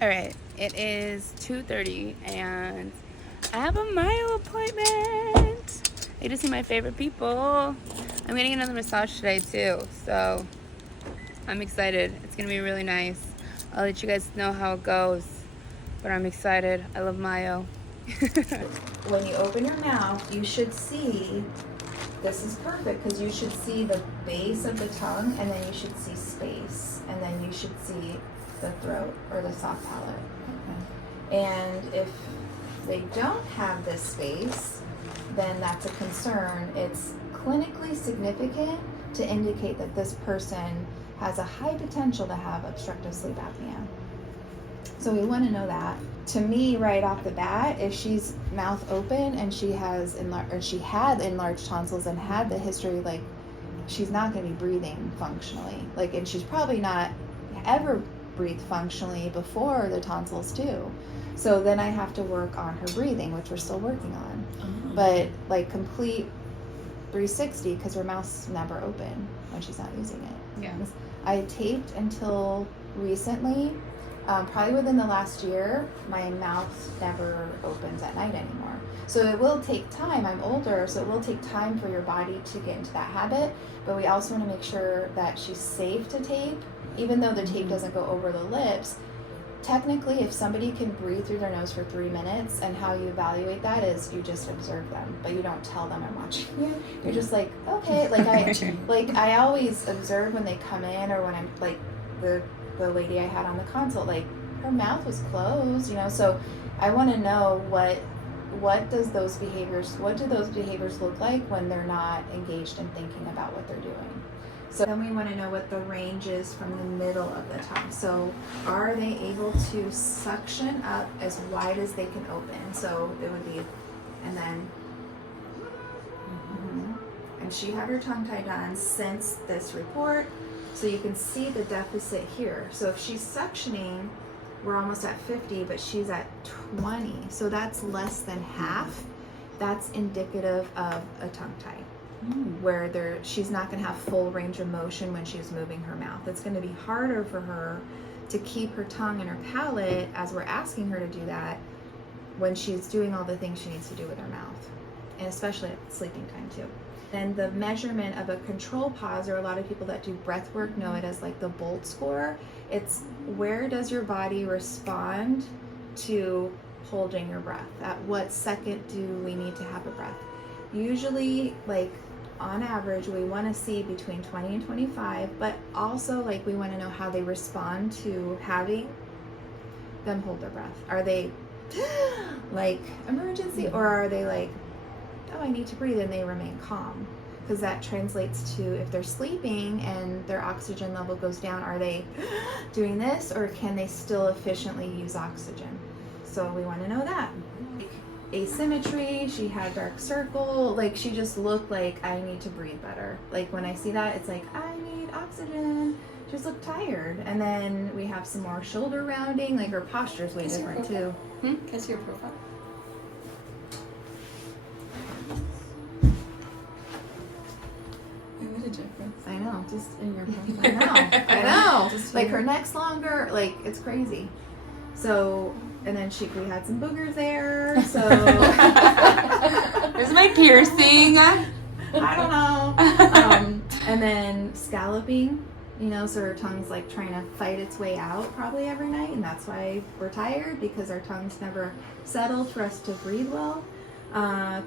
All right, it is 2:30 and I have a Myo appointment. I get to see my favorite people. I'm getting another massage today too, so I'm excited. It's gonna be really nice. I'll let you guys know how it goes, but I'm excited. I love Myo. When you open your mouth, you should see, this is perfect because you should see the base of the tongue, and then you should see space, and then you should see the throat or the soft palate. Okay. And if they don't have this space, then that's a concern. It's clinically significant to indicate that this person has a high potential to have obstructive sleep apnea. So we want to know that. To me, right off the bat, if she's mouth open and she has she had enlarged tonsils and had the history, like, she's not going to be breathing functionally. Like, and she's probably not ever breathed functionally before the tonsils too. So then I have to work on her breathing, which we're still working on. Mm-hmm. But like complete 360, because her mouth's never open when she's not using it. Yeah. I taped until recently. Probably within the last year, my mouth never opens at night anymore. So it will take time. I'm older, so it will take time for your body to get into that habit. But we also want to make sure that she's safe to tape, even though the tape doesn't go over the lips. Technically, if somebody can breathe through their nose for 3 minutes, and how you evaluate that is you just observe them, but you don't tell them I'm watching you. You're just like, okay. I always observe when they come in, or when I'm like the lady I had on the consult, like her mouth was closed, so I want to know what do those behaviors look like when they're not engaged in thinking about what they're doing. So then we want to know what the range is from the middle of the tongue. So are they able to suction up as wide as they can open? So it would be, and then and she had her tongue tie done since this report. So you can see the deficit here. So if she's suctioning, we're almost at 50, but she's at 20. So that's less than half. That's indicative of a tongue tie, where she's not going to have full range of motion when she's moving her mouth. It's going to be harder for her to keep her tongue and her palate, as we're asking her to do that, when she's doing all the things she needs to do with her mouth, and especially at sleeping time too. Then the measurement of a control pause, or a lot of people that do breath work know it as like the Bolt score. It's where does your body respond to holding your breath? At what second do we need to have a breath? Usually, like on average, we want to see between 20 and 25, but also like we want to know how they respond to having them hold their breath. Are they like emergency, or are they like, oh, I need to breathe, and they remain calm? Because that translates to, if they're sleeping and their oxygen level goes down, are they doing this, or can they still efficiently use oxygen? So we want to know that. Asymmetry, she had dark circle, like she just looked like, I need to breathe better. Like when I see that, it's like, I need oxygen. She just looked tired. And then we have some more shoulder rounding, like her posture's way different too. Can I see your profile? What a difference. I know, just in your profile. I know. Just like her neck's longer, like it's crazy. So, and then we had some boogers there. So There's my piercing. I don't know. And then scalloping, so her tongue's like trying to fight its way out probably every night, and that's why we're tired, because our tongues never settled for us to breathe well.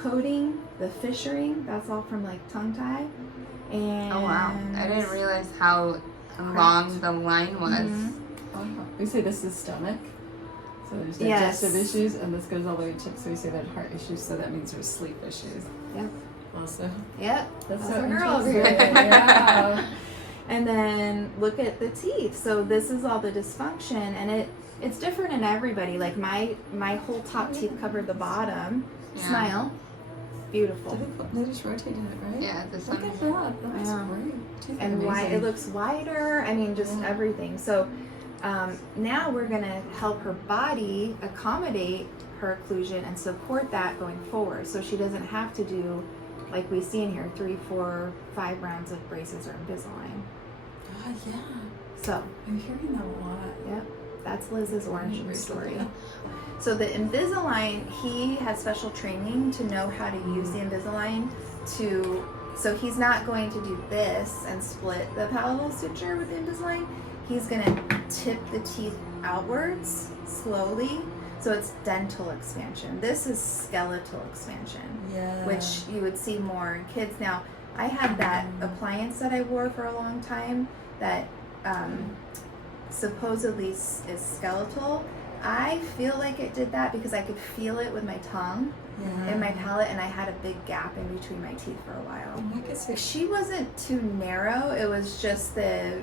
Coating, the fissuring, that's all from like tongue tie. And Oh wow, I didn't realize how long the line was. Mm-hmm. We say this is stomach, so there's digestive issues, and this goes all the way to, so we say that heart issues, so that means there's sleep issues. Yep. Also. Yep. That's so our girl over here. Yeah. And then look at the teeth. So this is all the dysfunction, and it's different in everybody. Like my whole top teeth covered the bottom. Yeah. Smile. Beautiful. They just rotated it, right? Yeah, the Look at that. That was great. Teeth are And amazing. it looks wider. I mean, just everything. So now we're going to help her body accommodate her occlusion and support that going forward, so she doesn't have to do, like we see in here, 3, 4, 5 rounds of braces or Invisalign. Yeah. So I'm hearing that a lot. Yep. That's Liz's origin Wait, story. yeah. So the Invisalign, he has special training to know how to use the Invisalign so he's not going to do this and split the palatal suture with the Invisalign. He's going to tip the teeth outwards slowly. So it's dental expansion. This is skeletal expansion, Yeah. which you would see more in kids. Now, I had that appliance that I wore for a long time that supposedly is skeletal. I feel like it did that because I could feel it with my tongue in my palate, and I had a big gap in between my teeth for a while. I guess it, She wasn't too narrow. It was just the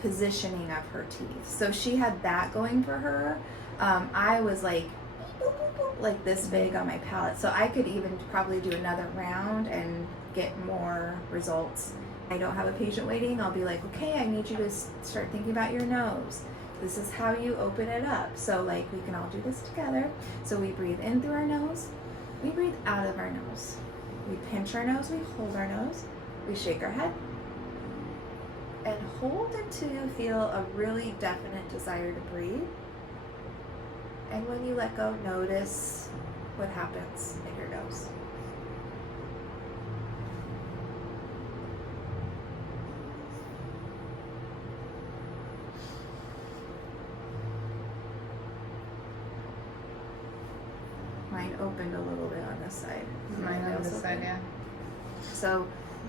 positioning of her teeth. So she had that going for her. I was like this big on my palate, so I could even probably do another round and get more results. I don't have a patient waiting. I'll be like, okay, I need you to start thinking about your nose. This is how you open it up. So like we can all do this together. So we breathe in through our nose. We breathe out of our nose. We pinch our nose. We hold our nose. We shake our head. And hold until you feel a really definite desire to breathe. And when you let go, notice what happens in your nose. Mine opened a little bit on this side. Mine on nose this side, opened. yeah. So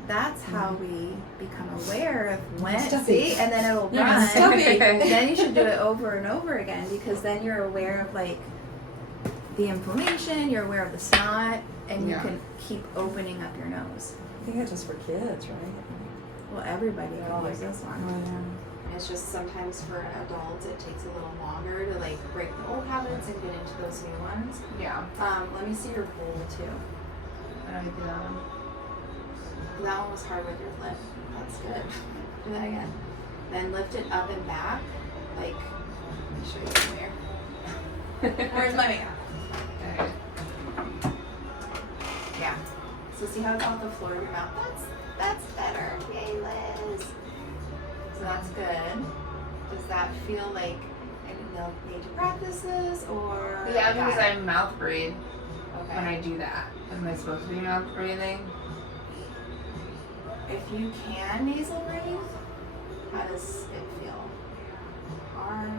that's how we become aware of when, Stuffy. see, and then it'll Yeah, run. stuffy. Then you should do it over and over again, because then you're aware of like the inflammation, you're aware of the snot, and you Yeah. can keep opening up your nose. I think it's just for kids, right? Well, everybody Yeah, can like- use this one. It's just sometimes for adults it takes a little longer to like break the old habits and get into those new ones. Yeah. Let me see your bowl too. I do that one. That one was hard with your lip. That's good. Do that again. Then lift it up and back. Like, let me show you the mirror. Where's my makeup? Okay. Yeah. So see how it's off the floor of your mouth? That's better. Yay, Liz. So that's good. Does that feel like they'll need to practice this, or? Yeah, because got it? I mouth breathe Okay. when I do that. Am I supposed to be mouth breathing? If you can nasal breathe, how does it feel? Hard?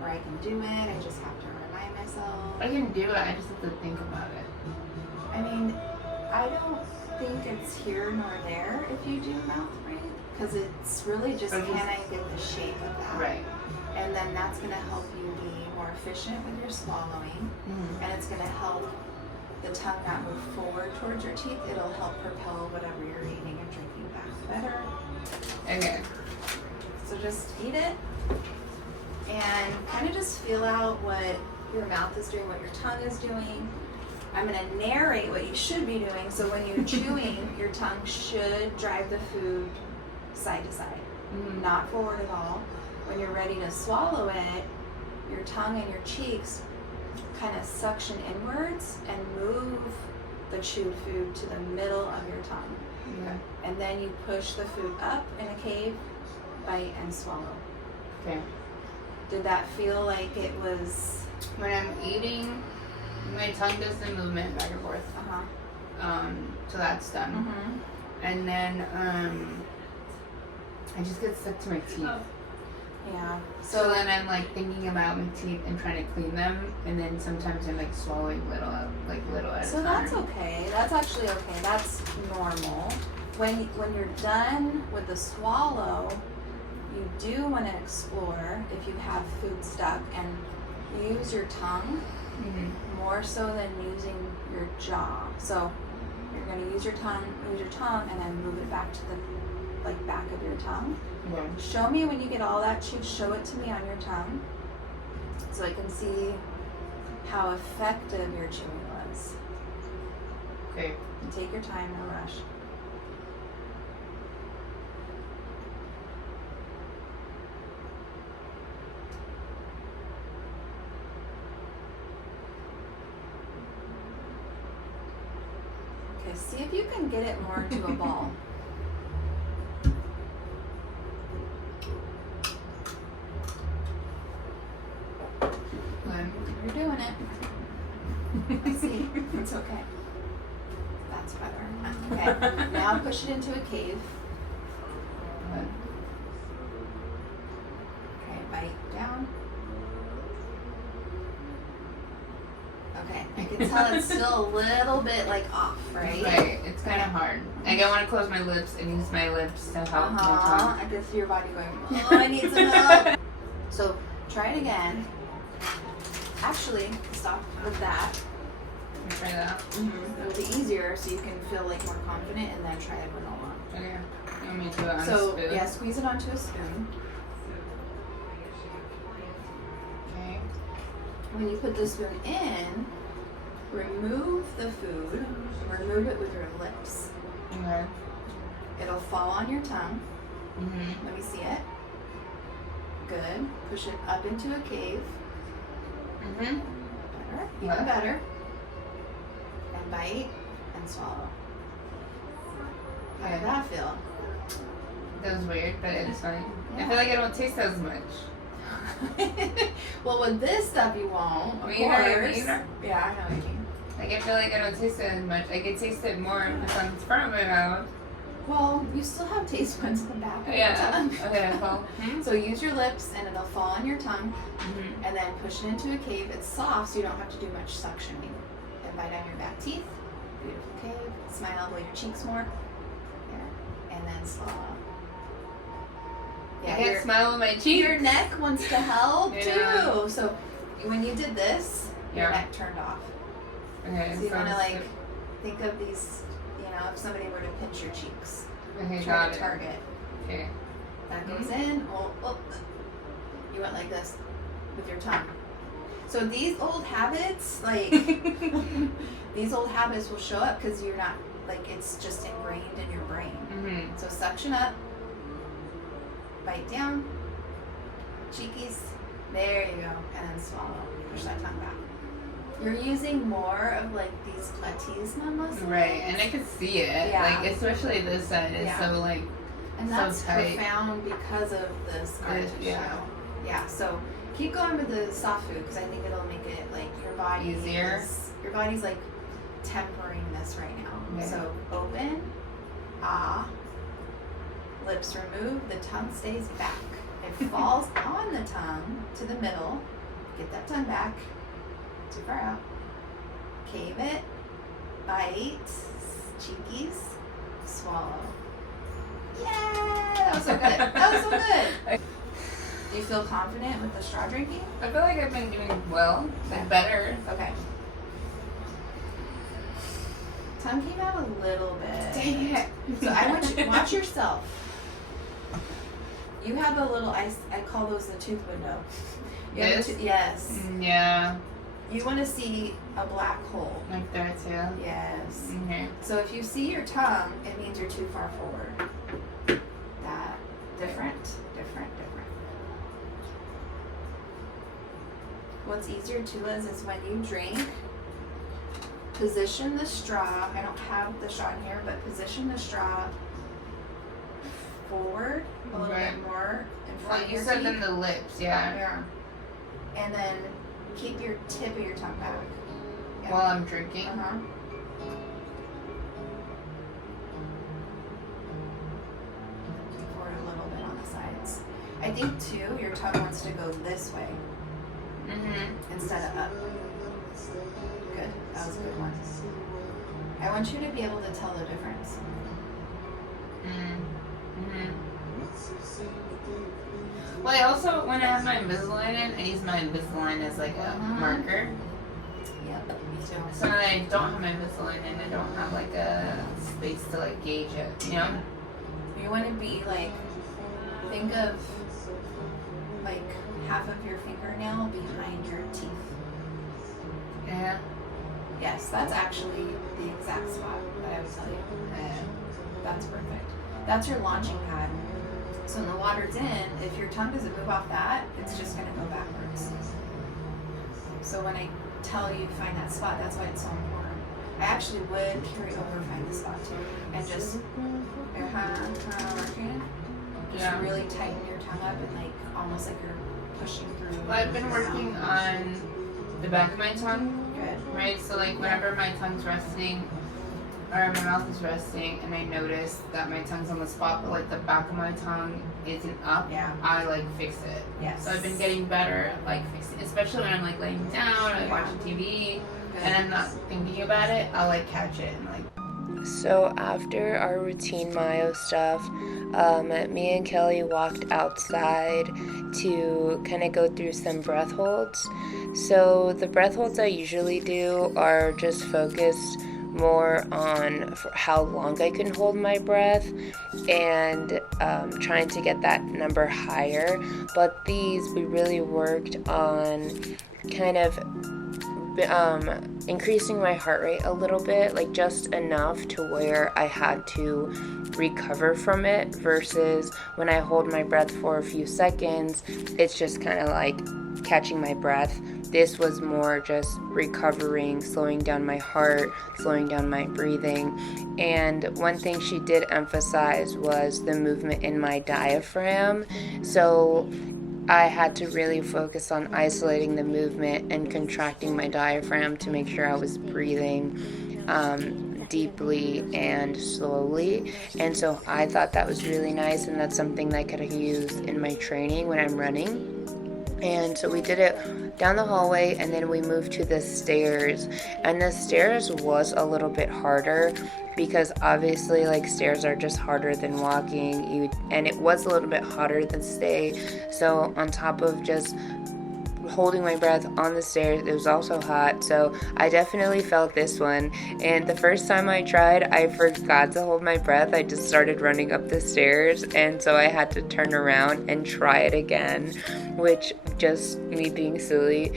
Or I can do it, I just have to remind myself. I can do it, I just have to think about it. I mean, I don't think it's here nor there if you do mouth breathe, because it's really just, Or just- can I get the shape of that? Right. And then that's going to help you be more efficient with your swallowing, and it's going to help the tongue not move forward towards your teeth. It'll help propel whatever you're eating and drinking back better. Okay. So just eat it and kind of just feel out what your mouth is doing, what your tongue is doing. I'm going to narrate what you should be doing. So when you're chewing, your tongue should drive the food side to side, not forward at all. When you're ready to swallow it, your tongue and your cheeks kind of suction inwards and move the chewed food to the middle of your tongue. Okay. And then you push the food up in a cave, bite, and swallow. Okay. Did that feel like it was, When I'm eating, my tongue does the movement back and forth. So that's done. Mm-hmm. And then I just get stuck to my teeth. Yeah. So then I'm like thinking about my teeth and trying to clean them, and then sometimes I'm like swallowing little at a So time. that's okay. That's actually okay. That's normal. When you're done with the swallow, you do want to explore if you have food stuck and use your tongue more so than using your jaw. So you're going to use your tongue, and then move it back to the back of your tongue. Yeah. Show me when you get all that chewed. Show it to me on your tongue, so I can see how effective your chewing was. Okay. And take your time, no rush. Okay, see if you can get it more into a ball. You're doing it. Let's see. It's okay. That's better. Okay. Now push it into a cave. Okay, bite down. Okay, I can tell it's still a little bit like off, right? Right, it's kind of hard. Like I want to close my lips and use my lips to help my tongue. I can see your body going, oh, I need some help. So try it again. Actually, stop with that. Let me try that. It'll be easier so you can feel like more confident and then try the granola. Okay. You want me to do it on a So spoon? yeah, squeeze it onto a spoon. Okay. When you put the spoon in, remove the food, remove it with your lips. Okay. It'll fall on your tongue. Mm-hmm. Let me see it. Good. Push it up into a cave. Mm-hmm. Better. Even What? better. And bite and swallow. How did that feel? That was weird, but it's fine. Yeah. I feel like I don't taste as much. Well, with this stuff you won't, of You know what I course. mean? Yeah, I know what you mean. Like I feel like I don't taste it as much. I can taste it more if I'm in front of my mouth. Well, you still have taste buds in the back of your Yeah. tongue. Okay. Well. So use your lips and it'll fall on your tongue, Mm-hmm. and then push it into a cave. It's soft, so you don't have to do much suctioning. And bite on your back teeth. Beautiful cave. Smile, blow your cheeks more. There. And then swallow. I can't smile with my cheeks. Your neck wants to help I too. know. So when you did this, your Yeah. neck turned off. Okay. So you want to like think of these, if somebody were to pinch your cheeks, Okay, try got to it. target. Okay. That goes in. Oh, you went like this with your tongue. So these old habits, these old habits will show up because you're not it's just ingrained in your brain. Mm-hmm. So suction up, bite down, cheekies. There you go, and then swallow. Push that tongue back. You're using more of these platysma muscles. Right, and I can see it. Yeah. Like especially this side is Yeah. so And so that's tight. profound because of the scar Good, tissue. yeah. Yeah. So keep going with the soft food because I think it'll make it your body Easier. Your body's tempering this right now. Okay. So open, lips removed, the tongue stays back. It falls on the tongue to the middle. Get that tongue back. Too far out. Cave it. Bite. Cheekies. Swallow. Yeah, that was so good. That was so good. Do you feel confident with the straw drinking? I feel like I've been doing well, like better. Okay. Tongue came out a little bit. Dang it. So I want you watch yourself. You have a little I call those the tooth window. You have a This? yes. Yeah, You want to see a black hole. like that too. Yes. Okay. So if you see your tongue, it means you're too far forward. That different. What's easier too is when you drink, position the straw. I don't have the straw in here, but position the straw forward a little Right. bit more in front Well, of you your said teeth. in the lips, yeah. Yeah. And then keep your tip of your tongue back. Yeah. While I'm drinking. Uh-huh. Forward a little bit on the sides. I think too, your tongue wants to go this way Mm-hmm. instead of up. Good. That was a good one. I want you to be able to tell the difference. Mm-hmm. Well, I also, when I have my Invisalign in, I use my Invisalign as like a marker. Yep, me too. So when I don't have my Invisalign in, I don't have like a space to like gauge it, you know? You want to be think of half of your fingernail behind your teeth. Yeah. Yes, that's actually the exact spot that I would tell you. That's perfect. That's your launching pad. So when the water's in, if your tongue doesn't move off that, it's just going to go backwards. So when I tell you find that spot, that's why it's so important. I actually would carry over find the spot too, and just working. Just really tighten your tongue up and almost like you're pushing through. Well, I've been working on the back of my tongue. Good. Right? So like whenever my tongue's resting or my mouth is resting and I notice that my tongue's on the spot but like the back of my tongue isn't up, I like fix it. Yes. So I've been getting better at like fixing, especially when I'm like laying down or like watching TV and I'm not thinking about it, I'll like catch it and like. So after our routine myo stuff, me and Kelly walked outside to kind of go through some breath holds. So the breath holds I usually do are just focused more on how long I can hold my breath and trying to get that number higher. But these, we really worked on kind of increasing my heart rate a little bit, like just enough to where I had to recover from it, versus when I hold my breath for a few seconds, it's just kind of like catching my breath. This was more just recovering, slowing down my heart, slowing down my breathing. And one thing she did emphasize was the movement in my diaphragm. So I had to really focus on isolating the movement and contracting my diaphragm to make sure I was breathing deeply and slowly. And so I thought that was really nice, and that's something that I could use in my training when I'm running. And so we did it down the hallway, and then we moved to the stairs. And the stairs was a little bit harder because obviously like stairs are just harder than walking. And it was a little bit harder than stay. So on top of just holding my breath on the stairs, it was also hot. So I definitely felt this one. And the first time I tried, I forgot to hold my breath. I just started running up the stairs, and so I had to turn around and try it again, which just me being silly.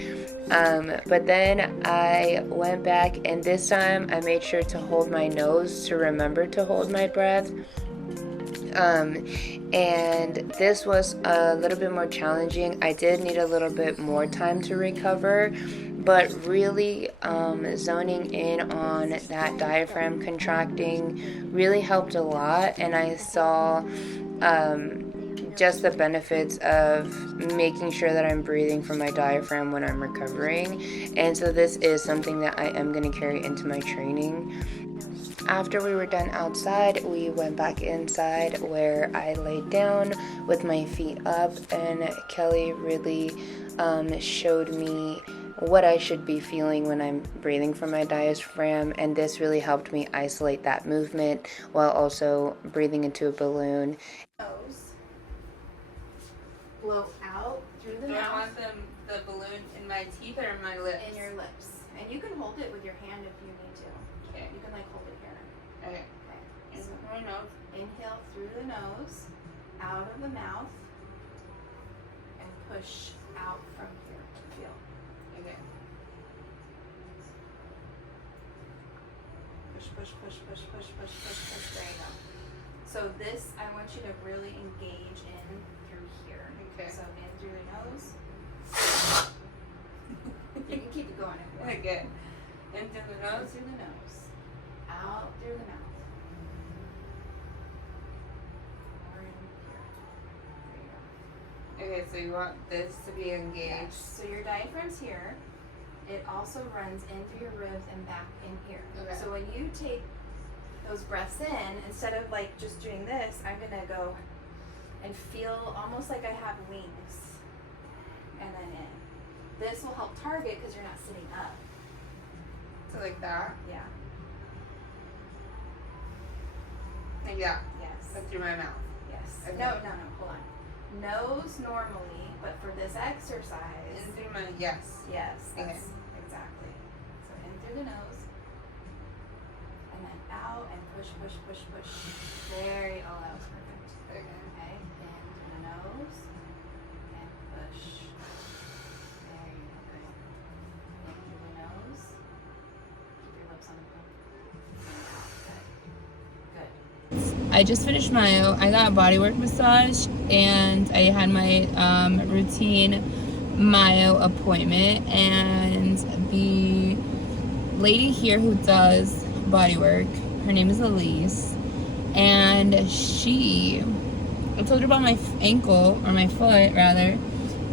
But then I went back, and this time I made sure to hold my nose to remember to hold my breath. And this was a little bit more challenging. I did need a little bit more time to recover, but really zoning in on that diaphragm contracting really helped a lot. And I saw just the benefits of making sure that I'm breathing from my diaphragm when I'm recovering. And so this is something that I am going to carry into my training. After we were done outside, we went back inside where I laid down with my feet up, and Kelly really showed me what I should be feeling when I'm breathing from my diaphragm, and this really helped me isolate that movement while also breathing into a balloon. Nose. Blow out through the Do mouth. I want the balloon in my teeth or in my lips? In your lips. And you can hold it with your hand if you need to. Okay. You can like hold it here. Okay. Okay. In So my nose. inhale through the nose, out of the mouth, and push out from here to feel. Okay. Push, push, push, push, push, push, push, push. There you go. So this, I want you to really engage in through here. Okay. So in through the nose. You can keep it going if you want. Okay. In through the In nose. through the nose. Out through the mouth. Or in here. There you go. Okay, so you want this to be engaged. Yes. So your diaphragm's here. It also runs in through your ribs and back in here. Okay. So when you take those breaths in, instead of like just doing this, I'm gonna go and feel almost like I have wings, and then in. This will help target because you're not sitting up. So like that. Yeah. Like that. Yes. But through my mouth. Yes. Okay. No. Hold on. Nose normally, but for this exercise. In through my yes. Yes. Okay. That's exactly. So in through the nose. And then out and push, push, push, push. There you go. Oh, that was perfect. Okay. Okay. In through the nose. And push. There you go. Good. In through the nose. Keep your lips on the pump. And out. Good. Good. I just finished myo. I got a bodywork massage, and I had my routine myo appointment, and the lady here who does bodywork, her name is Elise, and I told her about my ankle, or my foot rather,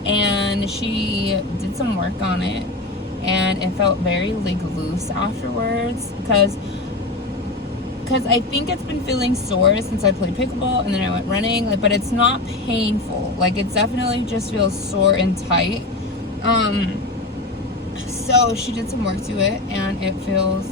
and she did some work on it, and it felt very like loose afterwards because I think it's been feeling sore since I played pickleball and then I went running, like, but it's not painful. Like, it definitely just feels sore and tight. So she did some work to it and it feels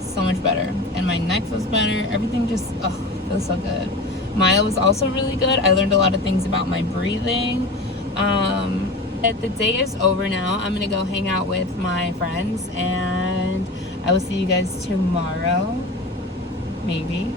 so much better, and my neck feels better. Everything just feels so good. Myo was also really good. I learned a lot of things about my breathing. The day is over now. I'm gonna go hang out with my friends, and I will see you guys tomorrow, maybe.